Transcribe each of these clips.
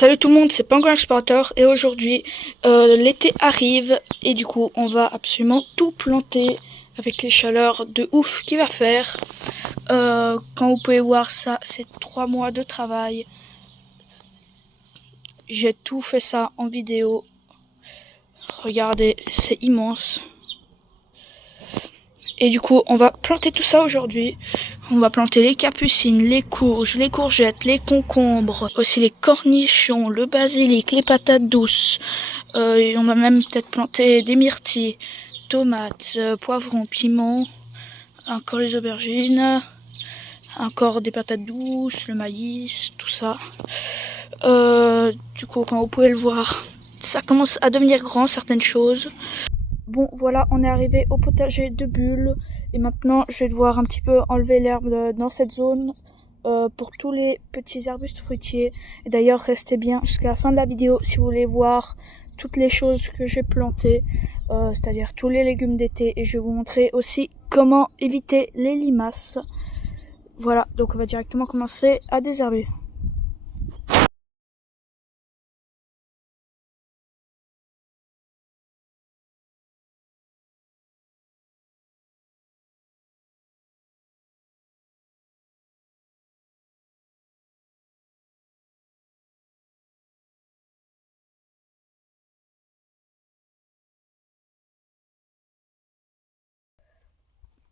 Salut tout le monde, c'est Penguin Explorateur et aujourd'hui l'été arrive et du coup on va absolument tout planter avec les chaleurs de ouf qu'il va faire. Quand vous pouvez voir ça, c'est 3 mois de travail. J'ai tout fait ça en vidéo. Regardez, c'est immense. Et du coup, on va planter tout ça aujourd'hui. On va planter les capucines, les courges, les courgettes, les concombres, aussi les cornichons, le basilic, les patates douces. Et on va même peut-être planter des myrtilles, tomates, poivrons, piments, encore les aubergines, encore des patates douces, le maïs, tout ça. Du coup, comme vous pouvez le voir, ça commence à devenir grand, certaines choses. Bon, voilà, on est arrivé au potager de Bulle. Et maintenant, je vais devoir un petit peu enlever l'herbe dans cette zone pour tous les petits arbustes fruitiers. Et d'ailleurs, restez bien jusqu'à la fin de la vidéo si vous voulez voir toutes les choses que j'ai plantées, c'est-à-dire tous les légumes d'été. Et je vais vous montrer aussi comment éviter les limaces. Voilà, donc on va directement commencer à désherber.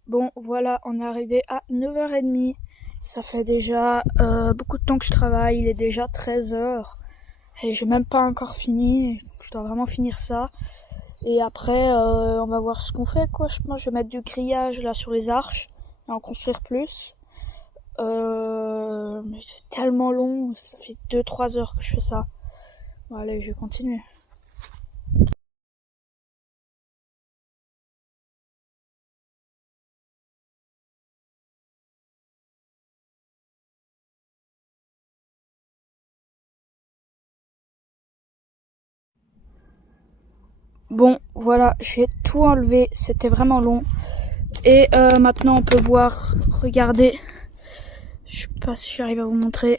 Bon, voilà, on est arrivé à 9h30. Ça fait déjà beaucoup de temps que je travaille. Il est déjà 13h. Et j'ai même pas encore fini. Je dois vraiment finir ça. Et après, on va voir ce qu'on fait, quoi. Je pense que je vais mettre du grillage là sur les arches. Et en construire plus. Mais c'est tellement long. Ça fait 2-3 heures que je fais ça. Bon, allez, je vais continuer. Bon, voilà, j'ai tout enlevé. C'était vraiment long. Et maintenant, on peut voir, regardez. Je sais pas si j'arrive à vous montrer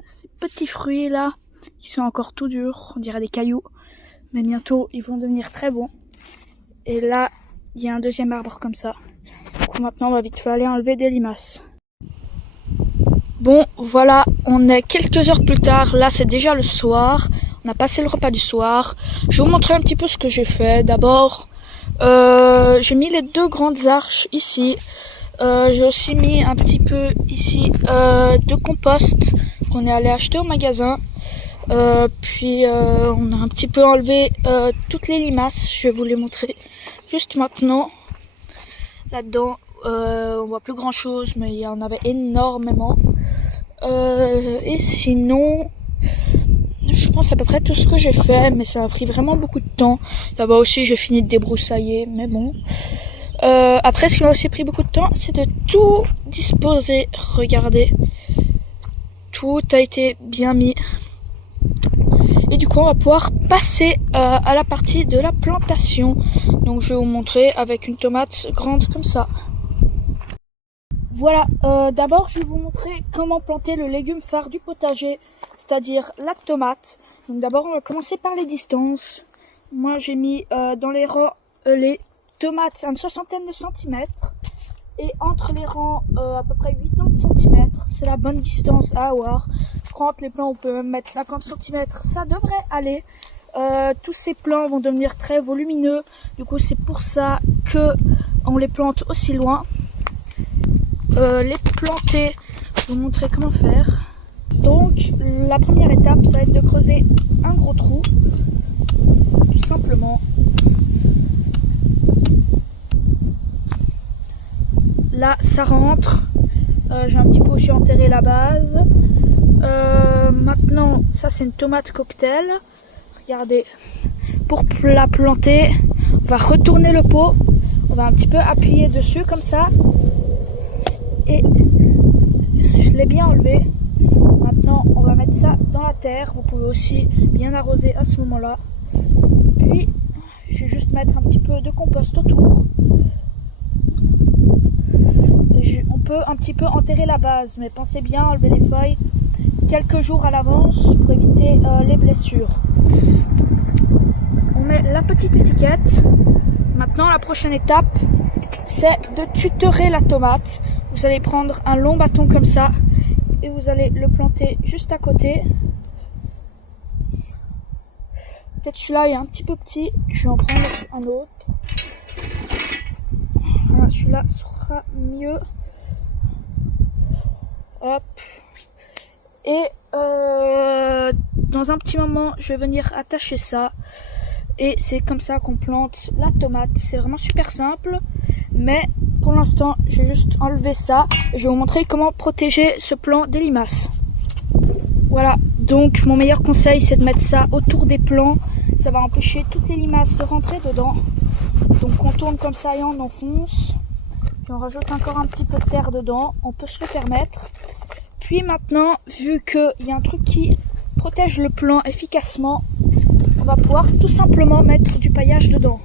ces petits fruits là, qui sont encore tout durs, on dirait des cailloux, mais bientôt ils vont devenir très bons. Et là, il y a un deuxième arbre comme ça. Du coup, maintenant on va vite aller enlever des limaces. Bon, voilà, on est quelques heures plus tard, là c'est déjà le soir, on a passé le repas du soir. Je vais vous montrer un petit peu ce que j'ai fait. D'abord, j'ai mis les 2 grandes arches ici. J'ai aussi mis un petit peu ici de compost qu'on est allé acheter au magasin. Puis on a un petit peu enlevé toutes les limaces. Je vais vous les montrer juste maintenant. Là-dedans, on voit plus grand chose, mais il y en avait énormément. Et sinon, je pense à peu près tout ce que j'ai fait, mais ça a pris vraiment beaucoup de temps. Là-bas aussi, j'ai fini de débroussailler, mais bon. Après, ce qui m'a aussi pris beaucoup de temps, c'est de tout disposer. Regardez, tout a été bien mis. Et du coup, on va pouvoir passer à la partie de la plantation. Donc, je vais vous montrer avec une tomate grande comme ça. Voilà, d'abord, je vais vous montrer comment planter le légume phare du potager, c'est-à-dire la tomate. Donc, d'abord, on va commencer par les distances. Moi, j'ai mis dans les rangs les tomates à une 60aine de centimètres et entre les rangs à peu près 80 cm. C'est la bonne distance à avoir. Je crois entre les plants on peut même mettre 50 cm, ça devrait aller. Tous ces plants vont devenir très volumineux, du coup c'est pour ça que on les plante aussi loin. Les planter, je vais vous montrer comment faire. Donc la première étape, ça va être de creuser un gros trou, tout simplement. Là, ça rentre. J'ai un petit peu aussi enterré la base. Maintenant, ça c'est une tomate cocktail. Regardez, pour la planter, on va retourner le pot. On va un petit peu appuyer dessus comme ça. Et je l'ai bien enlevé. Maintenant, on va mettre ça dans la terre. Vous pouvez aussi bien arroser à ce moment-là. Puis, je vais juste mettre un petit peu de compost autour. On peut un petit peu enterrer la base, mais pensez bien à enlever les feuilles quelques jours à l'avance pour éviter les blessures. On met la petite étiquette. Maintenant, la prochaine étape, c'est de tutorer la tomate. Vous allez prendre un long bâton comme ça et vous allez le planter juste à côté. Peut-être celui-là est un petit peu petit, je vais en prendre un autre. Voilà, celui-là sera mieux. Hop. Et dans un petit moment, je vais venir attacher ça. Et c'est comme ça qu'on plante la tomate. C'est vraiment super simple. Mais pour l'instant, je vais juste enlever ça. Et je vais vous montrer comment protéger ce plant des limaces. Voilà, donc mon meilleur conseil, c'est de mettre ça autour des plants. Ça va empêcher toutes les limaces de rentrer dedans. Donc on tourne comme ça et on enfonce. Puis on rajoute encore un petit peu de terre dedans. On peut se le permettre. Puis maintenant, vu qu'il y a un truc qui protège le plant efficacement, on va pouvoir tout simplement mettre du paillage dedans.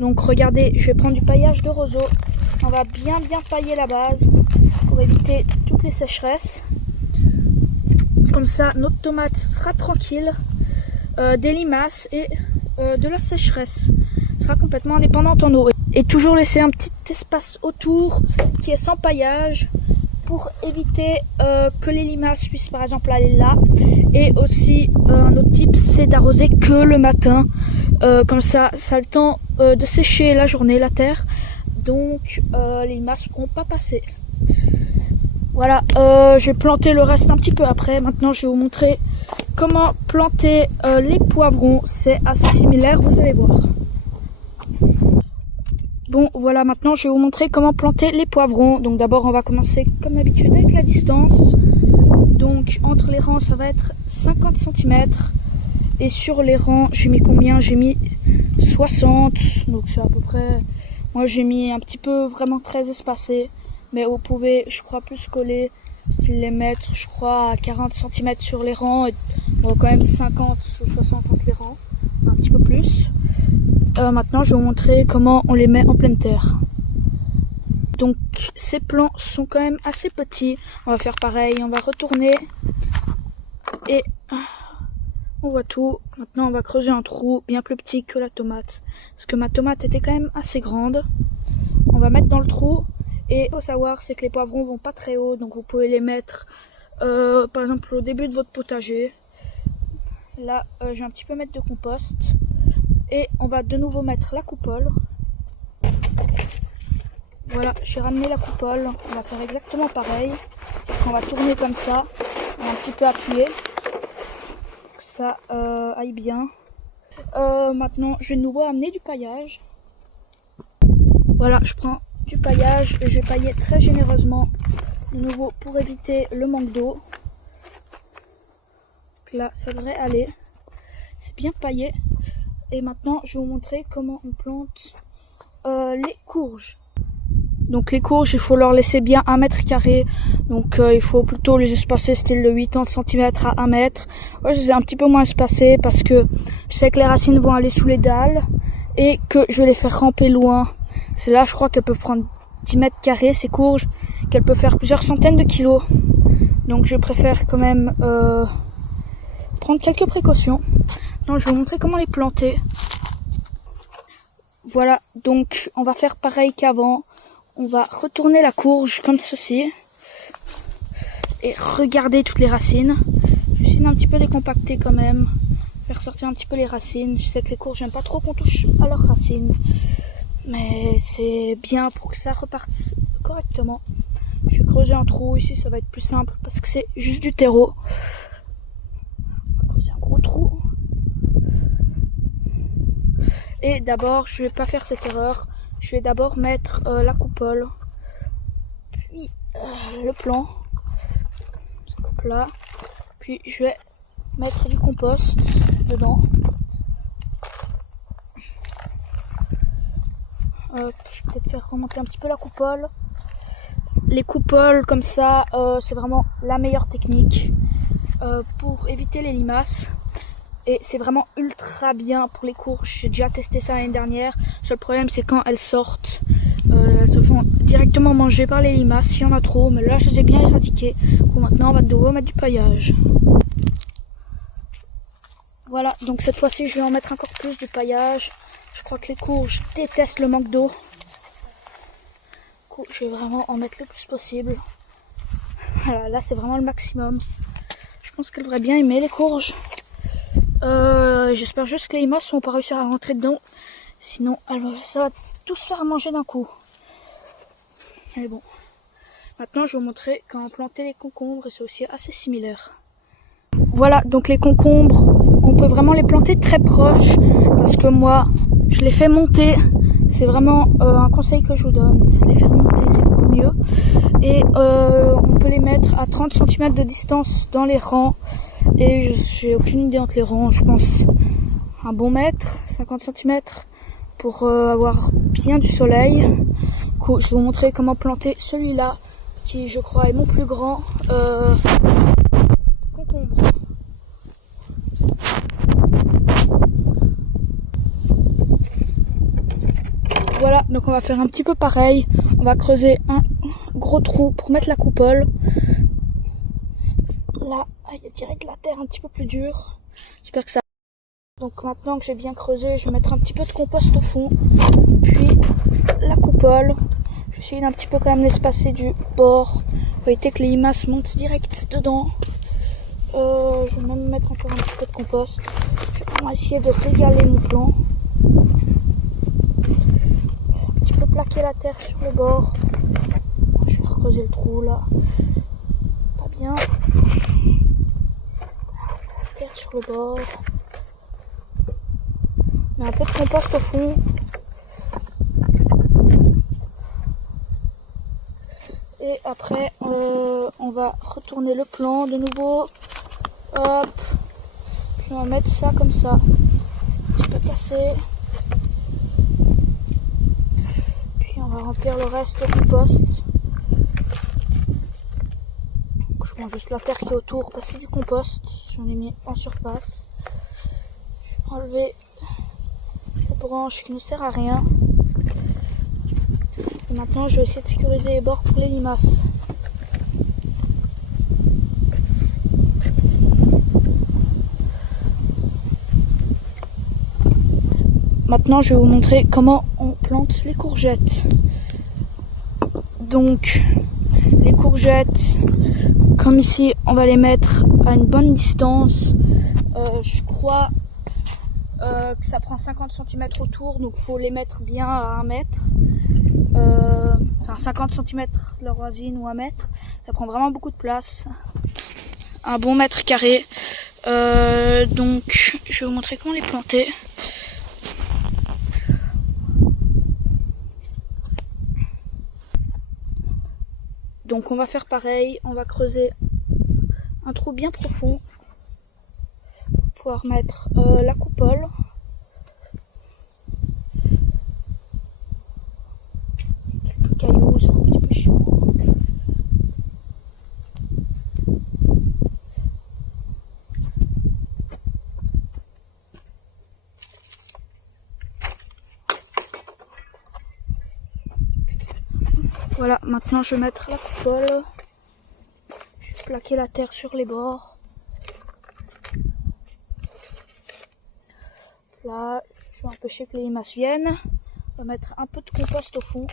Donc regardez, je vais prendre du paillage de roseau. On va bien pailler la base pour éviter toutes les sécheresses. Comme ça, notre tomate sera tranquille des limaces et de la sécheresse. Elle sera complètement indépendante en eau. Et toujours laisser un petit espace autour qui est sans paillage pour éviter que les limaces puissent par exemple aller là. Et aussi un autre tip, c'est d'arroser que le matin. Comme ça, ça a le temps de sécher la journée, la terre. Donc les limaces ne pourront pas passer. Voilà, je vais planter le reste un petit peu après. Maintenant, je vais vous montrer comment planter les poivrons. C'est assez similaire, vous allez voir. Bon, voilà, maintenant je vais vous montrer comment planter les poivrons. Donc d'abord, on va commencer comme d'habitude avec la distance. Donc entre les rangs, ça va être 50 cm. Et sur les rangs, j'ai mis combien? J'ai mis 60. Donc c'est à peu près... Moi j'ai mis un petit peu vraiment très espacé. Mais vous pouvez, je crois, plus coller. Style les mettre, je crois, à 40 cm sur les rangs. Et bon, quand même 50 ou 60 entre les rangs. Un petit peu plus. Maintenant, je vais vous montrer comment on les met en pleine terre. Donc, ces plants sont quand même assez petits. On va faire pareil, on va retourner. Et on voit tout. Maintenant, on va creuser un trou bien plus petit que la tomate. Parce que ma tomate était quand même assez grande. On va mettre dans le trou. Et il faut savoir, c'est que les poivrons vont pas très haut. Donc, vous pouvez les mettre, par exemple, au début de votre potager. Là, je vais un petit peu mettre de compost. Et on va de nouveau mettre la coupole. Voilà, j'ai ramené la coupole. On va faire exactement pareil. On va tourner comme ça. On va un petit peu appuyer. Pour que ça aille bien. Maintenant, je vais de nouveau amener du paillage. Voilà, je prends du paillage et je vais pailler très généreusement. De nouveau pour éviter le manque d'eau. Là, ça devrait aller. C'est bien paillé. Et maintenant, je vais vous montrer comment on plante les courges. Donc les courges, il faut leur laisser bien 1 mètre carré. Donc il faut plutôt les espacer style de 80 cm à 1 mètre. Moi, je les ai un petit peu moins espacés parce que je sais que les racines vont aller sous les dalles. Et que je vais les faire ramper loin. C'est là, je crois qu'elles peuvent prendre 10 mètres carrés, ces courges. Qu'elles peuvent faire plusieurs centaines de kilos. Donc je préfère quand même prendre quelques précautions. Je vais vous montrer comment les planter. Voilà, donc on va faire pareil qu'avant. On va retourner la courge comme ceci. Et regarder toutes les racines. Je vais essayer d'un petit peu décompacter quand même. Faire sortir un petit peu les racines. Je sais que les courges, j'aime pas trop qu'on touche à leurs racines. Mais c'est bien pour que ça reparte correctement. Je vais creuser un trou ici, ça va être plus simple. Parce que c'est juste du terreau. On va creuser un gros trou. Et d'abord, je vais pas faire cette erreur. Je vais d'abord mettre la coupole, puis le plant, hop là. Puis je vais mettre du compost dedans. Je vais peut-être faire remonter un petit peu la coupole. Les coupoles comme ça, c'est vraiment la meilleure technique pour éviter les limaces. Et c'est vraiment ultra bien pour les courges. J'ai déjà testé ça l'année dernière. Le seul problème, c'est quand elles sortent, elles se font directement manger par les limaces s'il y en a trop. Mais là, je les ai bien éradiquées. Bon, maintenant, on va de nouveau mettre du paillage. Voilà, donc cette fois-ci, je vais en mettre encore plus de paillage. Je crois que les courges détestent le manque d'eau. Du coup, je vais vraiment en mettre le plus possible. Voilà, là, c'est vraiment le maximum. Je pense qu'elles devraient bien aimer les courges. J'espère juste que les limaces vont pas réussir à rentrer dedans. Sinon, ça va tout se faire manger d'un coup. Mais bon. Maintenant, je vais vous montrer comment planter les concombres. Et c'est aussi assez similaire. Voilà, donc les concombres, on peut vraiment les planter très proches. Parce que moi, je les fais monter. C'est vraiment un conseil que je vous donne. C'est de les faire monter, c'est beaucoup mieux. Et on peut les mettre à 30 cm de distance dans les rangs. Et j'ai aucune idée entre les rangs, je pense un bon mètre, 50 cm pour avoir bien du soleil. Du coup, je vais vous montrer comment planter celui-là qui je crois est mon plus grand concombre. Voilà, donc on va faire un petit peu pareil. On va creuser un gros trou pour mettre la coupole. Là, il y a direct la terre un petit peu plus dure. J'espère que ça... Donc maintenant que j'ai bien creusé, je vais mettre un petit peu de compost au fond. Puis la coupole. Je vais essayer d'un petit peu quand même l'espacer du bord. Pour éviter que les limaces montent direct dedans. Je vais même mettre encore un petit peu de compost. On va essayer de régaler mon plan. Un petit peu plaquer la terre sur le bord. Je vais recreuser le trou là. Pas bien. Terre sur le bord. On met un peu de compost au fond. Et après, on va retourner le plan de nouveau. Hop. Puis on va mettre ça comme ça. Un petit peu cassé. Puis on va remplir le reste de compost. Je prends juste la terre qui est autour, passer du compost. J'en ai mis en surface. Je vais enlever cette branche qui ne sert à rien. Et maintenant, je vais essayer de sécuriser les bords pour les limaces. Maintenant, je vais vous montrer comment on plante les courgettes. Donc, les courgettes, comme ici, on va les mettre à une bonne distance. Je crois que ça prend 50 cm autour, donc il faut les mettre bien à 1 mètre. Enfin 50 cm de leur voisine ou 1 mètre. Ça prend vraiment beaucoup de place. Un bon mètre carré. Donc je vais vous montrer comment les planter. Donc on va faire pareil. On va creuser un trou bien profond pour pouvoir mettre la coupole. Cailloux, c'est un petit peu chiant. Voilà, maintenant je vais mettre la coupole. Je vais plaquer la terre sur les bords. Là, je vais empêcher que les limaces viennent. On va mettre un peu de compost au fond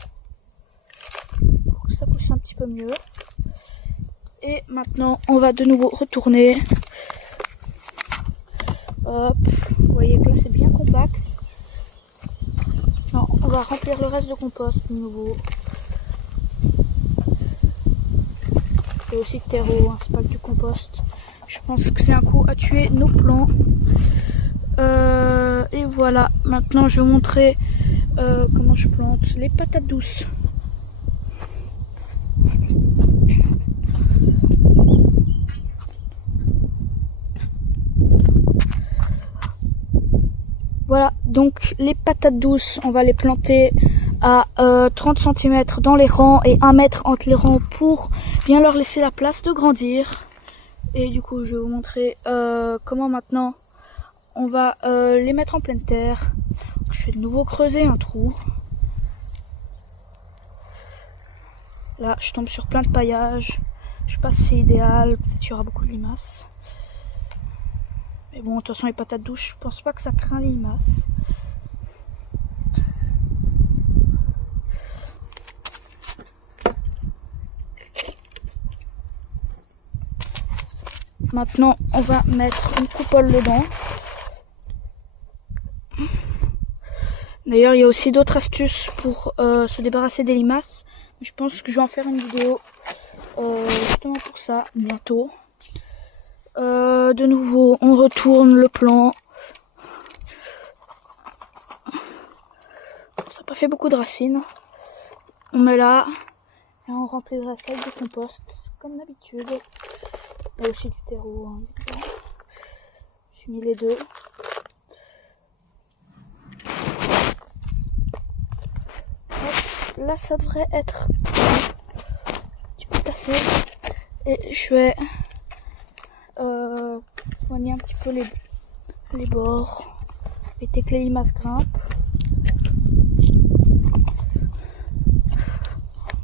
pour que ça pousse un petit peu mieux. Et maintenant, on va de nouveau retourner. Hop, vous voyez que là c'est bien compact. Non, on va remplir le reste de compost de nouveau. Et aussi de terreau, hein, c'est pas que du compost. Je pense que c'est un coup à tuer nos plants. Et voilà, maintenant je vais vous montrer comment je plante les patates douces. Voilà, donc les patates douces, on va les planter à 30 cm dans les rangs et 1 mètre entre les rangs pour bien leur laisser la place de grandir. Et du coup, je vais vous montrer comment maintenant on va les mettre en pleine terre. Je vais de nouveau creuser un trou. Là, je tombe sur plein de paillage. Je sais pas si c'est idéal, peut-être qu'il y aura beaucoup de limaces. Mais bon, de toute façon, les patates douces, je pense pas que ça craint les limaces. Maintenant, on va mettre une coupole dedans. D'ailleurs, il y a aussi d'autres astuces pour se débarrasser des limaces. Je pense que je vais en faire une vidéo justement pour ça, bientôt. De nouveau, on retourne le plan. Ça n'a pas fait beaucoup de racines. On met là, et on remplit le reste avec du compost, comme d'habitude. Et aussi du terreau. Hein, j'ai mis les deux. Hop, là, ça devrait être un petit peu tassé. Et je vais soigner un petit peu les bords. Éviter que les limaces grimpent.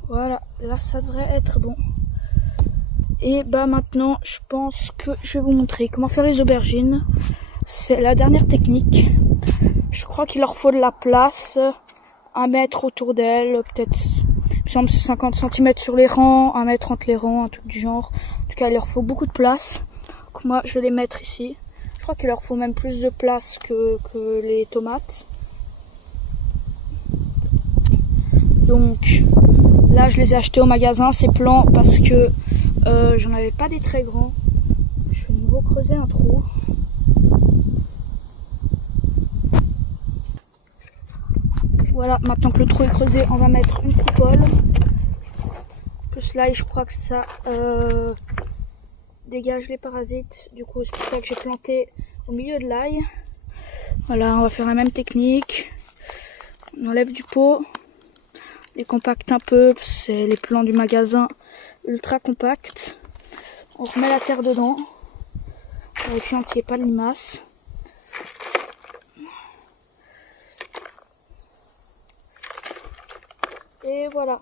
Voilà, là ça devrait être bon. Et bah maintenant, je pense que je vais vous montrer comment faire les aubergines. C'est la dernière technique. Je crois qu'il leur faut de la place, 1 mètre autour d'elles, peut-être, il me semble que c'est 50 cm sur les rangs, 1 mètre entre les rangs, un truc du genre. En tout cas, il leur faut beaucoup de place. Donc moi, je vais les mettre ici. Je crois qu'il leur faut même plus de place que les tomates. Donc là, je les ai achetés au magasin, ces plants, parce que j'en avais pas des très grands. Je vais de nouveau creuser un trou. Voilà, maintenant que le trou est creusé, on va mettre une coupole. Plus l'ail, je crois que ça dégage les parasites. Du coup, c'est pour ça que j'ai planté au milieu de l'ail. Voilà, on va faire la même technique. On enlève du pot, décompacte un peu, c'est les plants du magasin ultra compacts. On remet la terre dedans, vérifiant qu'il n'y ait pas de limaces. Et voilà.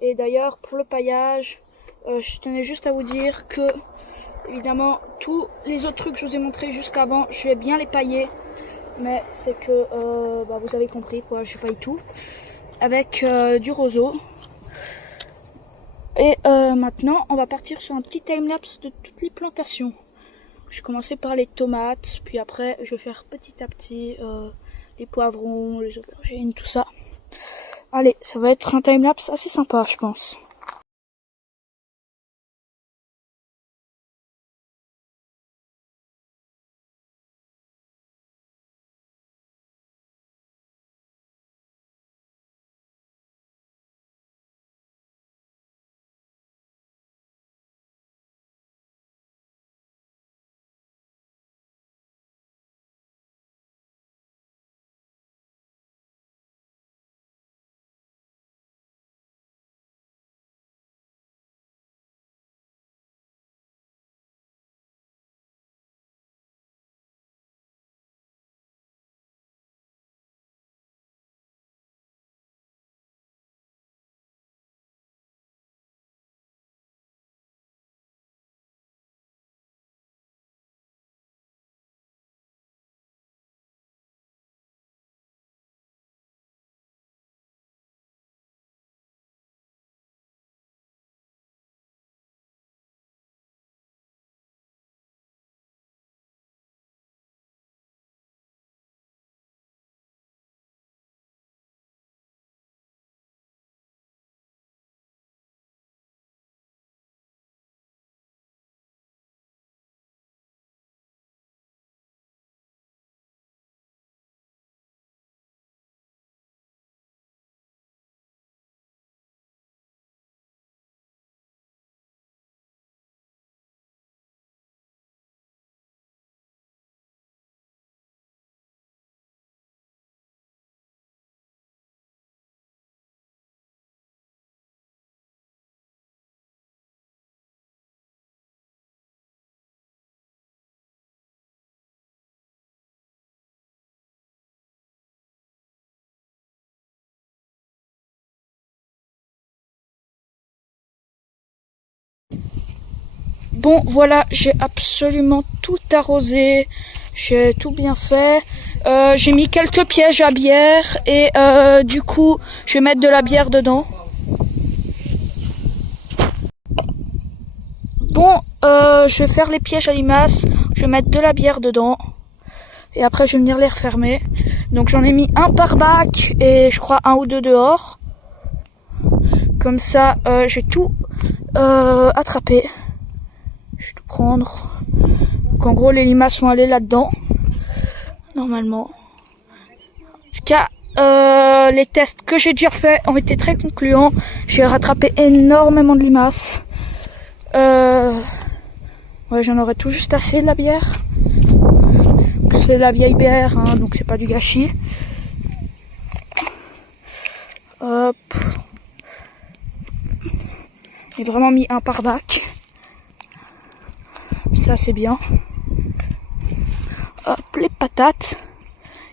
Et d'ailleurs, pour le paillage, je tenais juste à vous dire que, évidemment, tous les autres trucs que je vous ai montrés juste avant, je vais bien les pailler. Mais c'est que, vous avez compris, quoi, je paille tout. Avec du roseau. Et maintenant, on va partir sur un petit timelapse de toutes les plantations. Je vais commencer par les tomates, puis après, je vais faire petit à petit les poivrons, les aubergines, tout ça. Allez, ça va être un timelapse assez sympa, je pense. Bon, voilà, j'ai absolument tout arrosé. J'ai tout bien fait. J'ai mis quelques pièges à bière et du coup, je vais mettre de la bière dedans. Bon, je vais faire les pièges à limaces. Je vais mettre de la bière dedans. Et après, je vais venir les refermer. Donc, j'en ai mis un par bac et je crois un ou deux dehors. Comme ça, j'ai tout attrapé. Je vais tout prendre. Donc, en gros, les limaces sont allées là-dedans. Normalement. En tout cas, les tests que j'ai déjà faits ont été très concluants. J'ai rattrapé énormément de limaces. Ouais, j'en aurais tout juste assez de la bière. C'est la vieille bière, hein, donc c'est pas du gâchis. Hop. J'ai vraiment mis un par bac. Ça c'est bien. Hop, les patates.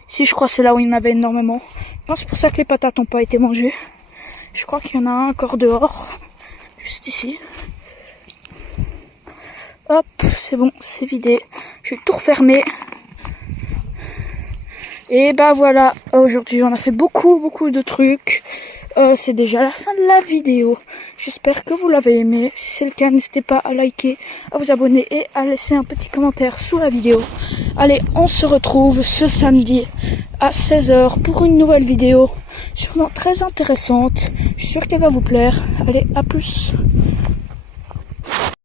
Ici je crois que c'est là où il y en avait énormément. Je pense que c'est pour ça que les patates n'ont pas été mangées. Je crois qu'il y en a un encore dehors. Juste ici. Hop, c'est bon, c'est vidé. Je vais tout refermer. Et bah voilà, aujourd'hui on a fait beaucoup de trucs. C'est déjà la fin de la vidéo. J'espère que vous l'avez aimé. Si c'est le cas, n'hésitez pas à liker, à vous abonner et à laisser un petit commentaire sous la vidéo. Allez, on se retrouve ce samedi à 16 h pour une nouvelle vidéo sûrement très intéressante. Je suis sûre qu'elle va vous plaire. Allez, à plus.